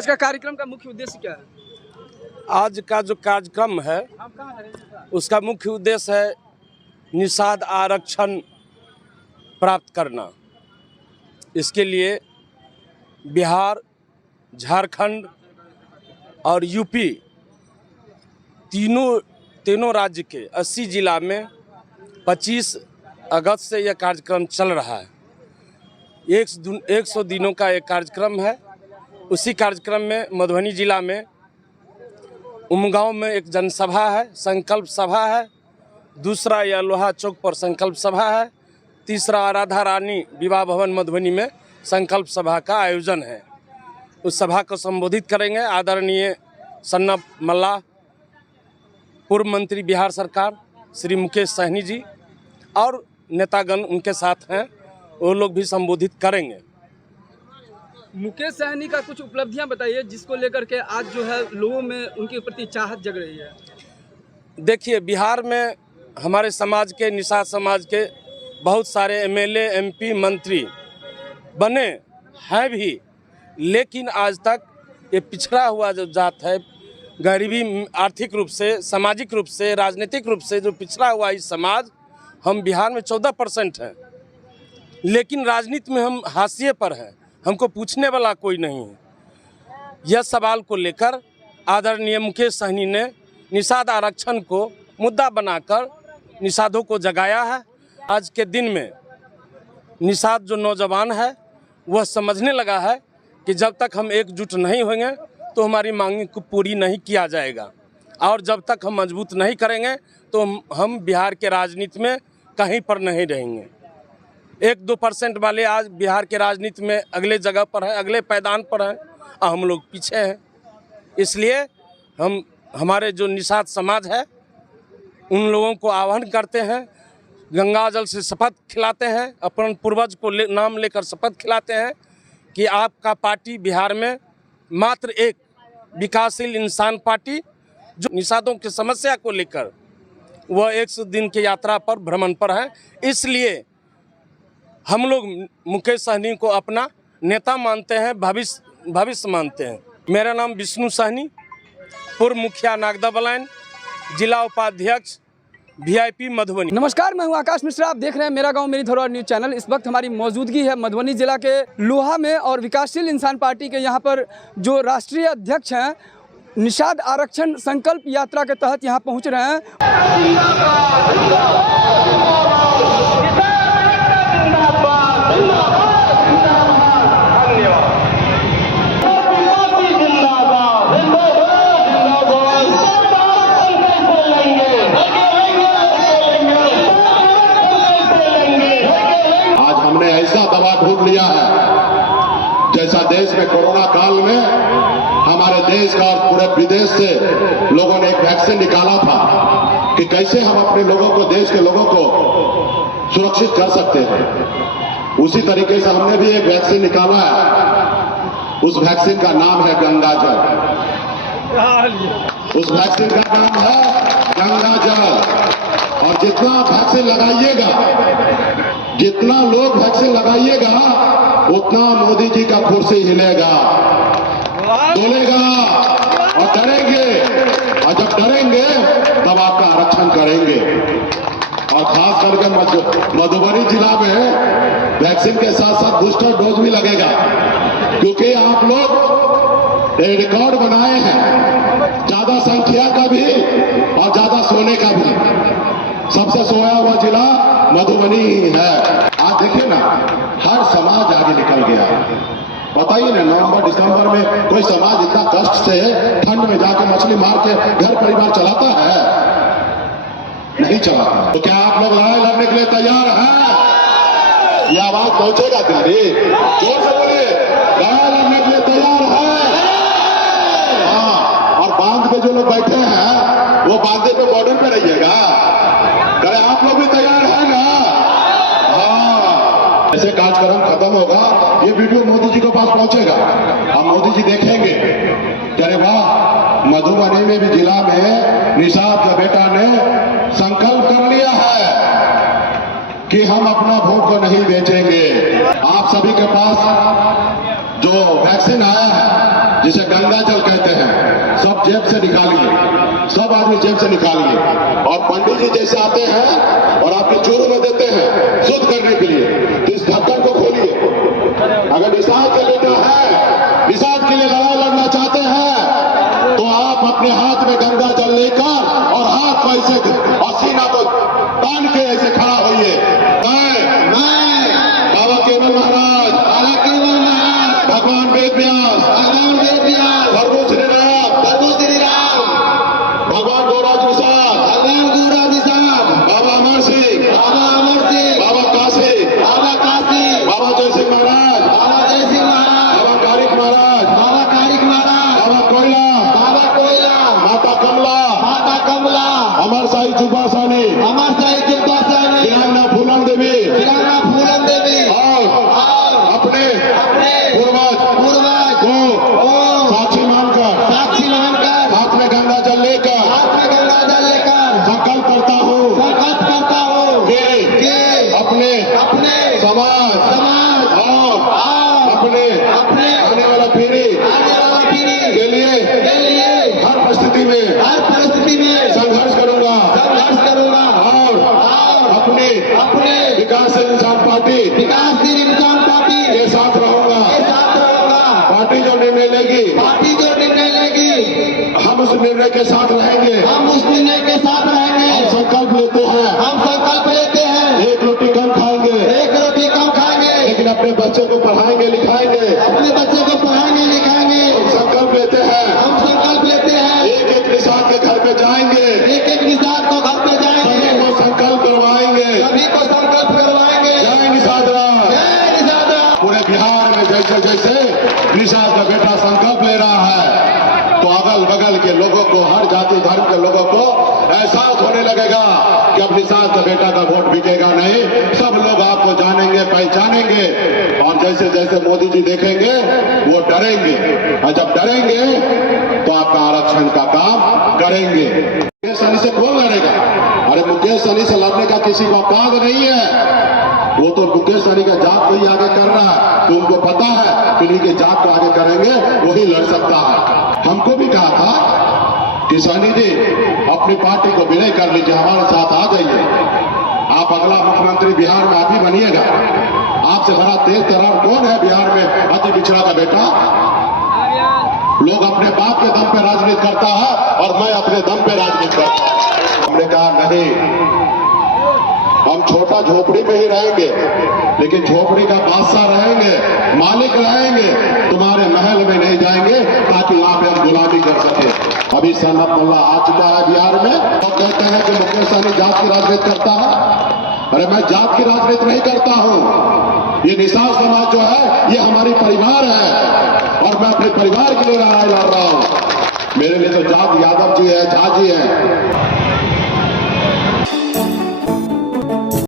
आज का कार्यक्रम का मुख्य उद्देश्य क्या है? आज का जो कार्यक्रम है उसका मुख्य उद्देश्य है निषाद आरक्षण प्राप्त करना। इसके लिए बिहार, झारखंड और यूपी तीनों राज्य के 80 जिला में 25 अगस्त से यह कार्यक्रम चल रहा है। 100 दिनों का एक कार्यक्रम है। उसी कार्यक्रम में मधुबनी जिला में उमगांव में एक जनसभा है, संकल्प सभा है। दूसरा यह लोहा चौक पर संकल्प सभा है। तीसरा राधा रानी विवाह भवन मधुबनी में संकल्प सभा का आयोजन है। उस सभा को संबोधित करेंगे आदरणीय सन्ना मल्लाह, पूर्व मंत्री बिहार सरकार श्री मुकेश सहनी जी और नेतागण उनके साथ हैं, वो लोग भी संबोधित करेंगे। मुकेश सहनी का कुछ उपलब्धियां बताइए जिसको लेकर के आज जो है लोगों में उनके प्रति चाहत जग रही है। देखिए, बिहार में हमारे समाज के, निषाद समाज के बहुत सारे एमएलए, एमपी, मंत्री बने हैं भी, लेकिन आज तक ये पिछड़ा हुआ जो जात है, गरीबी, आर्थिक रूप से, सामाजिक रूप से, राजनीतिक रूप से जो पिछड़ा हुआ इस समाज, हम बिहार में 14% हैं, लेकिन राजनीति में हम हाशिए पर हैं, हमको पूछने वाला कोई नहीं है। यह सवाल को लेकर आदरणीय मुकेश सहनी ने निषाद आरक्षण को मुद्दा बनाकर निषादों को जगाया है। आज के दिन में निषाद जो नौजवान है वह समझने लगा है कि जब तक हम एकजुट नहीं होंगे तो हमारी मांगों को पूरी नहीं किया जाएगा, और जब तक हम मजबूत नहीं करेंगे तो हम बिहार के राजनीति में कहीं पर नहीं रहेंगे। 1-2% वाले आज बिहार के राजनीति में अगले जगह पर हैं, अगले पैदान पर हैं, और हम लोग पीछे हैं। इसलिए हम हमारे जो निषाद समाज है उन लोगों को आह्वान करते हैं, गंगा जल से शपथ खिलाते हैं, अपन पूर्वज को नाम लेकर शपथ खिलाते हैं कि आपका पार्टी बिहार में मात्र एक विकासशील इंसान पार्टी जो निषादों की समस्या को लेकर वह 100 दिन की यात्रा पर, भ्रमण पर है। इसलिए हम लोग मुकेश सहनी को अपना नेता मानते हैं, भविष्य मानते हैं। मेरा नाम विष्णु सहनी, पूर्व मुखिया नागदा बलायन, जिला उपाध्यक्ष VIP मधुबनी। नमस्कार, मैं हूं आकाश मिश्रा, आप देख रहे हैं मेरा गांव मेरी धरोहर न्यूज चैनल। इस वक्त हमारी मौजूदगी है मधुबनी जिला के लोहा में, और विकासशील इंसान पार्टी के यहां पर जो राष्ट्रीय अध्यक्ष हैं निषाद आरक्षण संकल्प यात्रा के तहत यहां पहुंच रहे हैं। ऐसा दवा ढूंढ लिया है जैसा देश में कोरोना काल में हमारे देश का और पूरे विदेश से लोगों ने एक वैक्सीन निकाला था कि कैसे हम अपने लोगों को, देश के लोगों को सुरक्षित कर सकते हैं। उसी तरीके से हमने भी एक वैक्सीन निकाला है। उस वैक्सीन का नाम है गंगा जल। उस वैक्सीन का नाम है गंगा जल। और जितना वैक्सीन लगाइएगा, जितना लोग वैक्सीन लगाइएगा, उतना मोदी जी का कुर्सी हिलेगा, डोलेगा और डरेंगे। और जब डरेंगे तब आपका आरक्षण करेंगे। और खास करके मधुबनी जिला में वैक्सीन के साथ साथ बूस्टर डोज भी लगेगा, क्योंकि आप लोग रिकॉर्ड बनाए हैं, ज्यादा संख्या का भी और ज्यादा सोने का भी। सबसे सोया हुआ जिला मधुबनी है। आज देखिए ना, हर समाज आगे निकल गया। बताइए ना, नवंबर दिसंबर में कोई समाज इतना कष्ट से ठंड में जाकर मछली मार के घर परिवार चलाता है? नहीं चलाता। तो क्या आप लोग लड़ाई लड़ने के लिए तैयार हैं? ये आवाज पहुंचेगा दिल्ली? जोर से बोलिए, लड़ाई लड़ने के लिए तैयार है? हाँ, और बांध पे जो लोग बैठे हैं वो बांधे पे बॉर्डर पे रहिएगा। अरे आप लोग भी तैयार है ना? हाँ, ऐसे कार्यक्रम खत्म होगा, ये वीडियो मोदी जी के पास पहुंचेगा और मोदी जी देखेंगे, अरे वाह, मधुबनी में भी जिला में निषाद का बेटा ने संकल्प कर लिया है कि हम अपना वोट को नहीं बेचेंगे। आप सभी के पास जो वैक्सीन आया है जिसे गंगा जल कहते हैं, सब जेब से निकालिए, सब आदमी जेब से निकालिए। और पंडित जी जैसे आते हैं और आपके चूरू में देते हैं शुद्ध करने के लिए, तो इस ढक्कन को खोलिए। अगर निषाद का बेटा है, निषाद के लिए लड़ाई लड़ना चाहते हैं, तो आप अपने हाथ में गंगा जल लेकर और हाथ को ऐसे और सीना को तान के ऐसे खड़ा होइए। मैं बाबा केवल महाराज, भगवान वेद व्यास, प्रभु श्री राम, भगवान गौराज प्रसाद, बाबा अमर सिंह, बाबा काशी, बाबा जय सिंह महाराज, बाबा कारिक महाराज, बाबा कोयला, माता कमला, अमर साई जुब्बा सानी, वीरांगना फूलन देवी, और अपने पूर्वज को साक्षी मानकर हाथ में गंगा जल लेकर संकल्प करता हूँ कि अपने समाज और अपने आने वाला पीढ़ी के लिए हर परिस्थिति में संघर्ष करूंगा और अपने विकासशील इंसान पार्टी के साथ रहूंगा। पार्टी जो निर्णय लेगी हम उस निर्णय के साथ रहेंगे। हम संकल्प लेते हैं एक रोटी कम खाएंगे, लेकिन अपने बच्चे को पढ़ाएंगे लिखाएंगे। हम संकल्प लेते हैं एक निषाद के घर पे जाएंगे, सभी को संकल्प करवाएंगे। जय निषाद राज। पूरे बिहार में जैसे निषाद का बेटा संकल्प ले रहा है, तो अगल बगल के लोगों को, हर जाति धर्म के लोगों को एहसास होने लगेगा कि अब निषाद का बेटा का वोट बिकेगा नहीं। सब लोग आपको जानेंगे, पहचानेंगे, और जैसे जैसे मोदी जी देखेंगे वो डरेंगे, और जब डरेंगे तो आपका आरक्षण का काम करेंगे। मुकेश सहनी से कौन लड़ेगा? अरे मुकेश सहनी से लड़ने का किसी को औकात नहीं है। वो तो मुकेश सहनी का जात को ही आगे कर रहा है, तो उनको पता है कि इन्हीं के जात को आगे करेंगे वही लड़ सकता है। हमको भी कहा था कि सहनी जी अपनी पार्टी को विलय कर लीजिए, हमारे साथ आ जाइए, आप अगला मुख्यमंत्री बिहार में आप ही बनिएगा। आपसे बड़ा तेज तर्रार कौन है बिहार में? अति पिछड़ा का बेटा। लोग अपने बाप के दम पे राजनीति करता है और मैं अपने दम पे राजनीति करता हूं। हमने कहा नहीं, हम छोटा झोपड़ी में ही रहेंगे, लेकिन झोपड़ी का बादशाह रहेंगे, मालिक रहेंगे, तुम्हारे महल में नहीं जाएंगे, ताकि वहां पे हम गुलामी कर सके। अभी सनत मुल्ला आ चुका है बिहार में। तो कहते हैं कि मुकेश सहनी जात की राजनीति करता है। अरे मैं जात की राजनीति नहीं करता हूं। ये निषाद समाज जो है ये हमारी परिवार है, और मैं अपने परिवार के लिए लड़ाई लड़ रहा हूं। मेरे लिए तो जात यादव जी है, झा जी है,